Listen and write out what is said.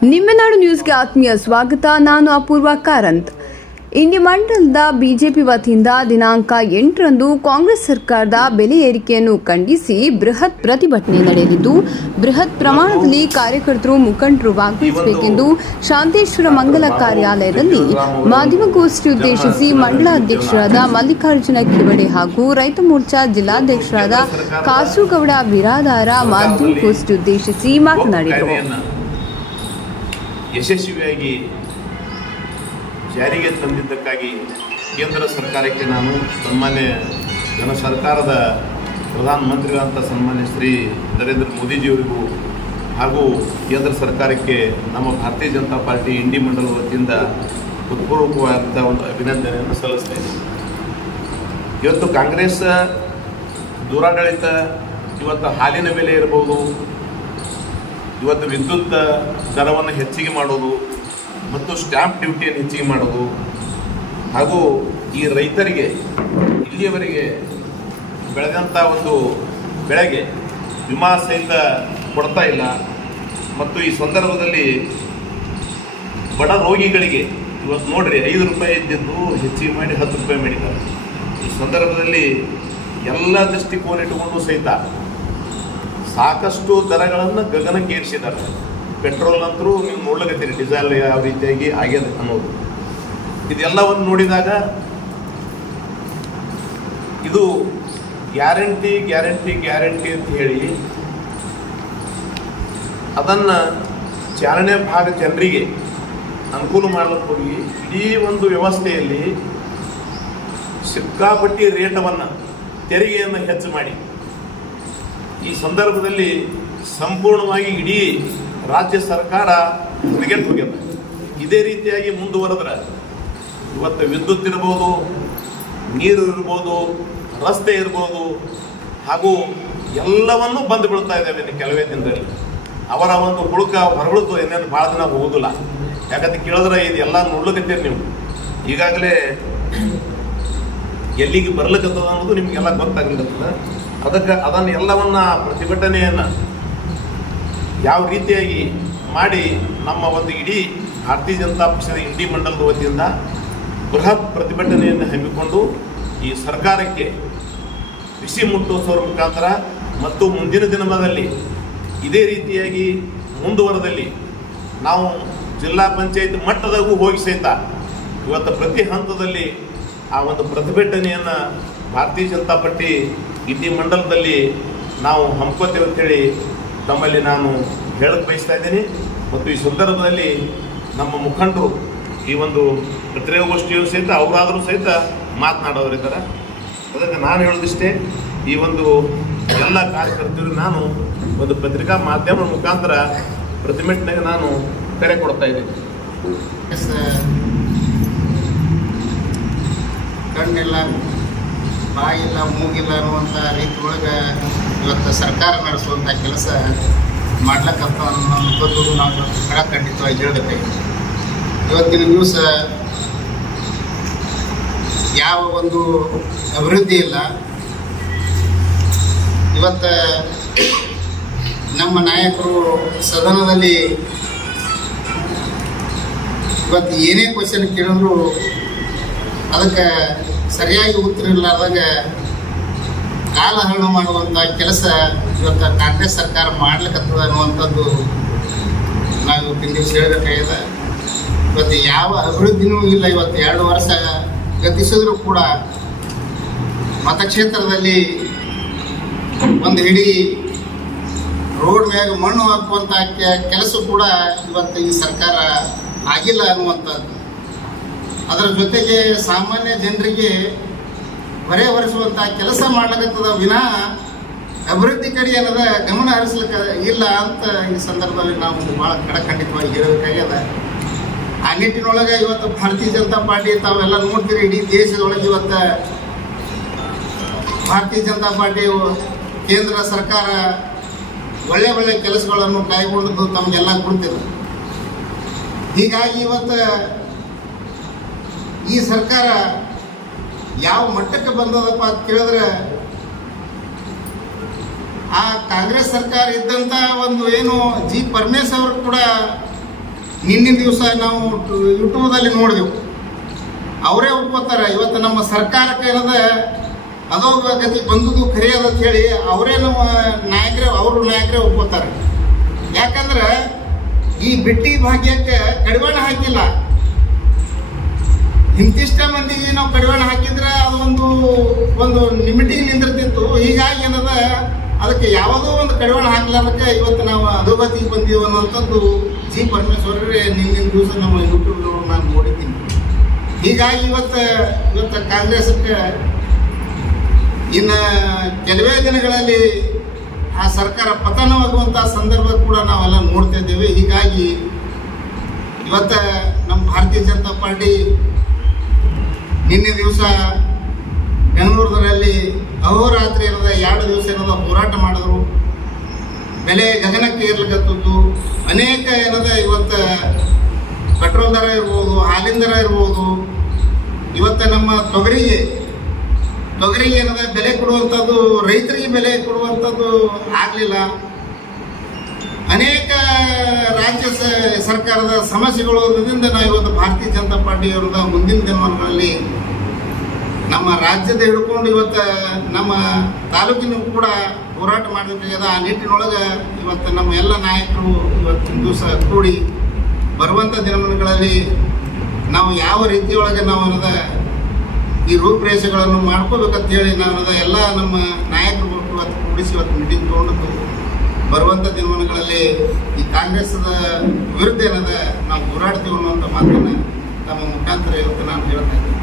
ನಿಮ್ಮೆನಾಡು ನ್ಯೂಸ್ಗೆ ಆತ್ಮೀಯ ಸ್ವಾಗತ. ನಾನು ಅಪೂರ್ವ ಕಾರಂತ್. ಇಂಡಿ ಮಂಡಲದ ಬಿಜೆಪಿ ವತಿಯಿಂದ ದಿನಾಂಕ 8ರಂದು ಕಾಂಗ್ರೆಸ್ ಸರ್ಕಾರದ ಬೆಲೆ ಏರಿಕೆಯನ್ನು ಖಂಡಿಸಿ ಬೃಹತ್ ಪ್ರತಿಭಟನೆ ನಡೆದಿದ್ದು, ಬೃಹತ್ ಪ್ರಮಾಣದಲ್ಲಿ ಕಾರ್ಯಕರ್ತರು ಮುಖಂಡರು ಭಾಗವಹಿಸಬೇಕೆಂದು ಶಾಂತೇಶ್ವರ ಮಂಗಲ ಕಾರ್ಯಾಲಯದಲ್ಲಿ ಮಾಧ್ಯಮಗೋಷ್ಠಿ ಉದ್ದೇಶಿಸಿ ಮಂಡಲ ಅಧ್ಯಕ್ಷರಾದ ಮಲ್ಲಿಕಾರ್ಜುನ ಕಿವಡೆ ಹಾಗೂ ರೈತ ಮೋರ್ಚಾ ಜಿಲ್ಲಾಧ್ಯಕ್ಷರಾದ ಕಾಸುಗೌಡ ಬಿರಾದಾರ ಮಾಧ್ಯಮಗೋಷ್ಠಿ ಉದ್ದೇಶಿಸಿ ಮಾತನಾಡಿದರು. ಯಶಸ್ವಿಯಾಗಿ ಜಾರಿಗೆ ತಂದಿದ್ದಕ್ಕಾಗಿ ಕೇಂದ್ರ ಸರ್ಕಾರಕ್ಕೆ ನಾನು ಸನ್ಮಾನ್ಯ ಜನ ಸರ್ಕಾರದ ಪ್ರಧಾನಮಂತ್ರಿಗಳಂಥ ಸನ್ಮಾನ್ಯ ಶ್ರೀ ನರೇಂದ್ರ ಮೋದಿಜಿಯವರಿಗೂ ಹಾಗೂ ಕೇಂದ್ರ ಸರ್ಕಾರಕ್ಕೆ ನಮ್ಮ ಭಾರತೀಯ ಜನತಾ ಪಾರ್ಟಿ ಇಂಡಿ ಮಂಡಲ ವತಿಯಿಂದ ಹೃತ್ಪೂರ್ವಕವಾದಂಥ ಒಂದು ಅಭಿನಂದನೆಯನ್ನು ಸಲ್ಲಿಸ್ತಾ ಇದ್ದೀನಿ. ಇವತ್ತು ಕಾಂಗ್ರೆಸ್ ದುರಾಡಳಿತ, ಇವತ್ತು ಹಾಲಿನ ಬೆಲೆ ಇರ್ಬೋದು, ಇವತ್ತು ವಿದ್ಯುತ್ ದರವನ್ನು ಹೆಚ್ಚಿಗೆ ಮಾಡೋದು ಮತ್ತು ಸ್ಟ್ಯಾಂಪ್ ಡ್ಯೂಟಿಯನ್ನು ಹೆಚ್ಚಿಗೆ ಮಾಡೋದು ಹಾಗೂ ಈ ರೈತರಿಗೆ ಇಲ್ಲಿಯವರೆಗೆ ಬೆಳೆದಂಥ ಒಂದು ಬೆಳೆಗೆ ವಿಮಾ ಸಹಿತ ಕೊಡ್ತಾ ಇಲ್ಲ. ಮತ್ತು ಈ ಸಂದರ್ಭದಲ್ಲಿ ಬಡ ರೋಗಿಗಳಿಗೆ ಇವತ್ತು ನೋಡ್ರಿ 5 ರೂಪಾಯಿ ಇದ್ದಿದ್ದು ಹೆಚ್ಚಿಗೆ ಮಾಡಿ 10 ರೂಪಾಯಿ ಮಾಡಿದ್ದಾರೆ. ಈ ಸಂದರ್ಭದಲ್ಲಿ ಎಲ್ಲ ದೃಷ್ಟಿಕೋನ ಇಟ್ಟುಕೊಂಡು ಸಹಿತ ಸಾಕಷ್ಟು ದರಗಳನ್ನು ಗಗನಕ್ಕೆ ಏರಿಸಿದ್ದಾರೆ. ಪೆಟ್ರೋಲ್ ಅಂತರೂ ನೀವು ನೋಡ್ಲಿಕತ್ತೀರಿ, ಡೀಸೆಲ್ ಯಾವ ರೀತಿಯಾಗಿ ಆಗ್ಯದ ಅನ್ನೋದು. ಇದೆಲ್ಲವನ್ನು ನೋಡಿದಾಗ ಇದು ಗ್ಯಾರಂಟಿ ಗ್ಯಾರಂಟಿ ಗ್ಯಾರಂಟಿ ಅಂತ ಹೇಳಿ ಅದನ್ನು ಚಾಲನೆ ಭಾಗ ಜನರಿಗೆ ಅನುಕೂಲ ಮಾಡಲಿಕ್ಕೆ ಹೋಗಿ ಇಡೀ ಒಂದು ವ್ಯವಸ್ಥೆಯಲ್ಲಿ ಸಿಕ್ಕಾಪಟ್ಟಿ ರೇಟವನ್ನು ತೆರಿಗೆಯನ್ನು ಹೆಚ್ಚು ಮಾಡಿ ಈ ಸಂದರ್ಭದಲ್ಲಿ ಸಂಪೂರ್ಣವಾಗಿ ಇಡೀ ರಾಜ್ಯ ಸರ್ಕಾರ ಹದಗೆಟ್ಟು ಹೋಗ್ಯದ. ಇದೇ ರೀತಿಯಾಗಿ ಮುಂದುವರೆದ್ರೆ ಇವತ್ತು ವಿದ್ಯುತ್ ಇರ್ಬೋದು, ನೀರು ಇರ್ಬೋದು, ರಸ್ತೆ ಇರ್ಬೋದು ಹಾಗೂ ಎಲ್ಲವನ್ನೂ ಬಂದು ಬೀಳ್ತಾ ಇದ್ದಾವೆ ಇನ್ನು ಕೆಲವೇ ದಿನದಲ್ಲಿ. ಅವರ ಒಂದು ಹೊರಗುಳುಕು ಏನೇನು ಭಾಳ ದಿನ ಹೋಗೋದಿಲ್ಲ. ಯಾಕಂತ ಕೇಳಿದ್ರೆ ಇದೆಲ್ಲ ನೋಡ್ಲಿಕ್ಕಂತೀರಿ ನೀವು. ಈಗಾಗಲೇ ಎಲ್ಲಿಗೆ ಬರ್ಲಿಕ್ಕತ್ತದ ಅನ್ನೋದು ನಿಮಗೆಲ್ಲ ಗೊತ್ತಾಗ್ಲಿಕ್ಕತ್ತದ. ಅದನ್ನು ಎಲ್ಲವನ್ನ ಪ್ರತಿಭಟನೆಯನ್ನು ಯಾವ ರೀತಿಯಾಗಿ ಮಾಡಿ ನಮ್ಮ ಒಂದು ಇಡೀ ಭಾರತೀಯ ಜನತಾ ಪಕ್ಷದ ಇಂಡಿ ಮಂಡಲದ ವತಿಯಿಂದ ಬೃಹತ್ ಪ್ರತಿಭಟನೆಯನ್ನು ಹಮ್ಮಿಕೊಂಡು ಈ ಸರ್ಕಾರಕ್ಕೆ ಬಿಸಿ ಮುಟ್ಟಿಸೋರ ಮುಖಾಂತರ ಮತ್ತು ಮುಂದಿನ ದಿನದಲ್ಲಿ ಇದೇ ರೀತಿಯಾಗಿ ಮುಂದುವರೆದಲ್ಲಿ ನಾವು ಜಿಲ್ಲಾ ಪಂಚಾಯತ್ ಮಟ್ಟದಾಗೂ ಹೋಗಿ ಸಹಿತ ಇವತ್ತು ಪ್ರತಿ ಹಂತದಲ್ಲಿ ಆ ಒಂದು ಪ್ರತಿಭಟನೆಯನ್ನು ಭಾರತೀಯ ಜನತಾ ಪಾರ್ಟಿ ಇಂಡಿ ಮಂಡಲದಲ್ಲಿ ನಾವು ಹಮ್ಮಿಕೋತೇವೆ ಅಂತೇಳಿ ತಮ್ಮಲ್ಲಿ ನಾನು ಹೇಳಕ್ಕೆ ಬಯಸ್ತಾ ಇದ್ದೀನಿ. ಮತ್ತು ಈ ಸಂದರ್ಭದಲ್ಲಿ ನಮ್ಮ ಮುಖಂಡರು ಈ ಒಂದು ಪತ್ರಿಕಾಗೋಷ್ಠಿಯು ಸಹಿತ ಅವರಾದರೂ ಸಹಿತ ಮಾತನಾಡೋರಿದ್ದಾರೆ. ಅದಕ್ಕೆ ನಾನು ಹೇಳೋದಿಷ್ಟೇ, ಈ ಒಂದು ಎಲ್ಲ ಕಾರ್ಯಕರ್ತರು ನಾನು ಒಂದು ಪತ್ರಿಕಾ ಮಾಧ್ಯಮದ ಮುಖಾಂತರ ಪ್ರತಿಭಟನೆಗೆ ನಾನು ಕರೆ ಕೊಡ್ತಾ ಇದ್ದೀನಿ. ಕಣ್ಣಿಲ್ಲ, ಬಾಯಿಲ್ಲ, ಮೂಗಿಲ್ಲ ಅನ್ನುವಂಥ ರೀತಿ ಒಳಗೆ ಇವತ್ತು ಸರ್ಕಾರ ನಡೆಸುವಂಥ ಕೆಲಸ ಮಾಡ್ಲಕ್ಕಂತ ಅನ್ನೋದು ನಾವು ಖಂಡಿತವಾಗಿ ಹೇಳಬೇಕಾಗಿದೆ. ಇವತ್ತಿನ ದಿವಸ ಯಾವ ಒಂದು ಅಭಿವೃದ್ಧಿ ಇಲ್ಲ. ಇವತ್ತು ನಮ್ಮ ನಾಯಕರು ಸದನದಲ್ಲಿ ಇವತ್ತು ಏನೇ ಕ್ವಶನ್ ಕೇಳಿದ್ರು ಅದಕ್ಕೆ ಸರಿಯಾಗಿ ಉತ್ತರ ಇಲ್ಲದಾಗ ಕಾಲಹರಣ ಮಾಡುವಂಥ ಕೆಲಸ ಇವತ್ತು ಕಾಂಗ್ರೆಸ್ ಸರ್ಕಾರ ಮಾಡ್ಲಿಕ್ಕತ್ತದ ಅನ್ನುವಂಥದ್ದು ನಾವು ಇವತ್ತಿನ ದಿವಸ ಹೇಳಬೇಕಾಗಿದೆ. ಇವತ್ತು ಯಾವ ಅಭಿವೃದ್ಧಿನೂ ಇಲ್ಲ. ಇವತ್ತು 2 ವರ್ಷ ಗತಿಸಿದ್ರು ಕೂಡ ಮತಕ್ಷೇತ್ರದಲ್ಲಿ ಒಂದು ಇಡೀ ರೋಡ್ ಮ್ಯಾಗ ಮಣ್ಣು ಹಾಕುವಂಥ ಕೆಲಸ ಕೂಡ ಇವತ್ತು ಈ ಸರ್ಕಾರ ಆಗಿಲ್ಲ ಅನ್ನುವಂಥದ್ದು. ಅದರ ಜೊತೆಗೆ ಸಾಮಾನ್ಯ ಜನರಿಗೆ ಹೊರೆ ಹೊರಿಸುವಂಥ ಕೆಲಸ ಮಾಡ್ಲಿಕ್ಕತ್ತದ ವಿನಃ ಅಭಿವೃದ್ಧಿ ಕಡೆ ಅನ್ನೋದ ಗಮನ ಹರಿಸ್ಲಿಕ್ಕೆ ಇಲ್ಲ ಅಂತ ಈ ಸಂದರ್ಭದಲ್ಲಿ ನಾವು ಭಾಳ ಖಂಡಿತವಾಗಿ ಹೇಳಬೇಕಾಗ್ಯದ. ಆ ನಿಟ್ಟಿನೊಳಗೆ ಇವತ್ತು ಭಾರತೀಯ ಜನತಾ ಪಾರ್ಟಿ ತಾವೆಲ್ಲ ನೋಡ್ತೀರಿ, ಇಡೀ ದೇಶದೊಳಗೆ ಇವತ್ತು ಭಾರತೀಯ ಜನತಾ ಪಾರ್ಟಿ ಕೇಂದ್ರ ಸರ್ಕಾರ ಒಳ್ಳೆ ಒಳ್ಳೆ ಕೆಲಸಗಳನ್ನು ಕೈಗೊಂಡದ್ದು ತಮಗೆಲ್ಲ ಗೊತ್ತಿದೆ. ಹೀಗಾಗಿ ಇವತ್ತು ಈ ಸರ್ಕಾರ ಯಾವ ಮಟ್ಟಕ್ಕೆ ಬಂದದಪ್ಪ ಅಂತ ಕೇಳಿದ್ರೆ ಆ ಕಾಂಗ್ರೆಸ್ ಸರ್ಕಾರ ಇದ್ದಂಥ ಒಂದು ಏನು ಜಿ ಪರಮೇಶ್ವರ್ ಕೂಡ ನಿನ್ನಿನ ದಿವಸ ನಾವು ಯೂಟ್ಯೂಬ್ದಲ್ಲಿ ನೋಡಿದೆವು. ಅವರೇ ಒಪ್ಕೋತಾರೆ. ಇವತ್ತು ನಮ್ಮ ಸರ್ಕಾರಕ್ಕೆ ಏನದ ಅಧೋಗತಿ ಬಂದುದು ಖರೆ ಅದ ಅಂತ ಹೇಳಿ ಅವರೇ ನಮ್ಮ ನಾಯಕರೇ ಒಪ್ಕೋತಾರೆ. ಯಾಕಂದ್ರೆ ಈ ಬಿಟ್ಟಿ ಭಾಗ್ಯಕ್ಕೆ ಕಡಿವಾಣ ಹಾಕಿಲ್ಲ. ಇಂತಿಷ್ಟ ಮಂದಿಗೆ ನಾವು ಕಡಿವಾಣ ಹಾಕಿದ್ರೆ ಅದು ಒಂದು ಲಿಮಿಟಿಗೆ ನಿಂದಿರ್ತಿತ್ತು. ಹೀಗಾಗಿ ಏನದ ಅದಕ್ಕೆ ಯಾವುದೋ ಒಂದು ಕಡಿವಾಣ ಹಾಕ್ಲಾರ್ದಕ್ಕೆ ಇವತ್ತು ನಾವು ಅಧೋಗತಿಗೆ ಬಂದೀವಿ ಅನ್ನೋಂಥದ್ದು ಜಿ ಪರಮೇಶ್ವರರೇ ನಿನ್ನಿನ ದಿವಸ ನಮ್ಮ ಯೂಟ್ಯೂಬ್ ನಾನು ನೋಡಿದ್ದೀನಿ. ಹೀಗಾಗಿ ಇವತ್ತು ಕಾಂಗ್ರೆಸ್ಗೆ ಇನ್ನು ಕೆಲವೇ ದಿನಗಳಲ್ಲಿ ಆ ಸರ್ಕಾರ ಪತನವಾಗುವಂಥ ಸಂದರ್ಭ ಕೂಡ ನಾವೆಲ್ಲ ನೋಡ್ತಾ ಇದ್ದೇವೆ. ಹೀಗಾಗಿ ಇವತ್ತು ನಮ್ಮ ಭಾರತೀಯ ಜನತಾ ಪಾರ್ಟಿ ನಿನ್ನೆ ದಿವಸ ಬೆಂಗಳೂರಿನಲ್ಲಿ ಅಹೋರಾತ್ರಿ ಇರೋದ 2 ದಿವಸ ಏನದ ಹೋರಾಟ ಮಾಡಿದ್ರು. ಬೆಲೆ ಗಗನಕ್ಕೆ ಏರ್ಲಿಕ್ಕತ್ತದ್ದು. ಅನೇಕ ಏನದ ಇವತ್ತು ಪೆಟ್ರೋಲ್ ದರ ಇರ್ಬೋದು, ಹಾಲಿನ ದರ ಇರ್ಬೋದು, ಇವತ್ತು ನಮ್ಮ ತೊಗರಿಗೆ ಏನದ ಬೆಲೆ ಕೊಡುವಂಥದ್ದು, ರೈತರಿಗೆ ಬೆಲೆ ಕೊಡುವಂಥದ್ದು ಆಗಲಿಲ್ಲ. ಅನೇಕ ರಾಜ್ಯ ಸರ್ಕಾರದ ಸಮಸ್ಯೆಗಳಿಂದ ನಾವು ಇವತ್ತು ಭಾರತೀಯ ಜನತಾ ಪಾರ್ಟಿಯವರದ ಮುಂದಿನ ದಿನಮಾನಗಳಲ್ಲಿ ನಮ್ಮ ರಾಜ್ಯದ ಹಿಡ್ಕೊಂಡು ಇವತ್ತು ನಮ್ಮ ತಾಲೂಕಿನ ಕೂಡ ಹೋರಾಟ ಮಾಡಬೇಕಾಗ್ಯದ. ಆ ನಿಟ್ಟಿನೊಳಗೆ ಇವತ್ತು ನಮ್ಮ ಎಲ್ಲ ನಾಯಕರು ಇವತ್ತಿನ ದಿವಸ ಕೂಡಿ ಬರುವಂಥ ದಿನಮಾನಗಳಲ್ಲಿ ನಾವು ಯಾವ ರೀತಿಯೊಳಗೆ ನಾವು ಅನ್ನೋದ ಈ ರೂಪರೇಷೆಗಳನ್ನು ಮಾಡ್ಕೋಬೇಕಂತ ಹೇಳಿ ನಾವು ಎಲ್ಲ ನಮ್ಮ ನಾಯಕರು ಇವತ್ತು ಕೂಡಿಸಿ ಇವತ್ತು ಮೀಟಿಂಗ್ ತೊಗೊಂಡು ಬರುವಂಥ ದಿನಮಾನಗಳಲ್ಲಿ ಈ ಕಾಂಗ್ರೆಸ್ದ ವಿರುದ್ಧ ಏನದ ನಾವು ಹೋರಾಡ್ತೀವಿ ಅನ್ನುವಂಥ ಮಾತನ್ನು ತಮ್ಮ ಮುಖಾಂತರ ಇವತ್ತು ನಾನು ಹೇಳ್ತಾ ಇದ್ದೀನಿ.